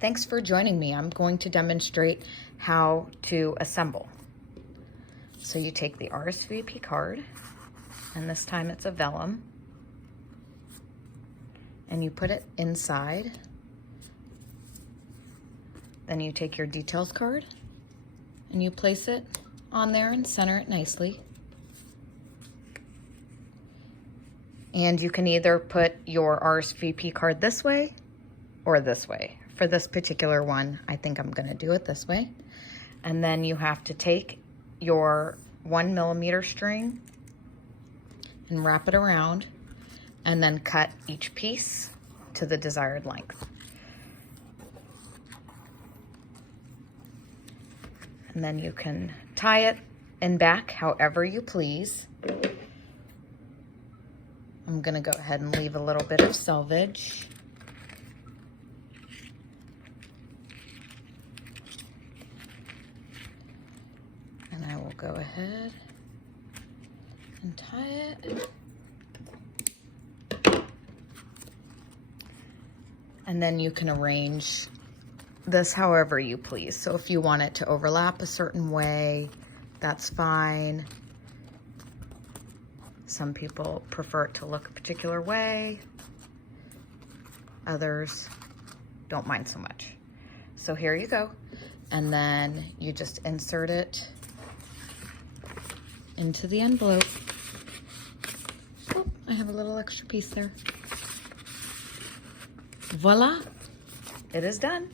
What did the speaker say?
Thanks for joining me. I'm going to demonstrate how to assemble. So you take the RSVP card, and this time it's a vellum, and you put it inside. Then you take your details card and you place it on there and center it nicely. And you can either put your RSVP card this way or this way. For this particular one, I think I'm gonna do it this way. And then you have to take your 1 millimeter string and wrap it around and then cut each piece to the desired length. And then you can tie it in back however you please. I'm gonna go ahead and leave a little bit of selvage. And I will go ahead and tie it. And then you can arrange this however you please. So if you want it to overlap a certain way, that's fine. Some people prefer it to look a particular way. Others don't mind so much. So here you go. And then you just insert it into the envelope. Oh, I have a little extra piece there. Voila, it is done.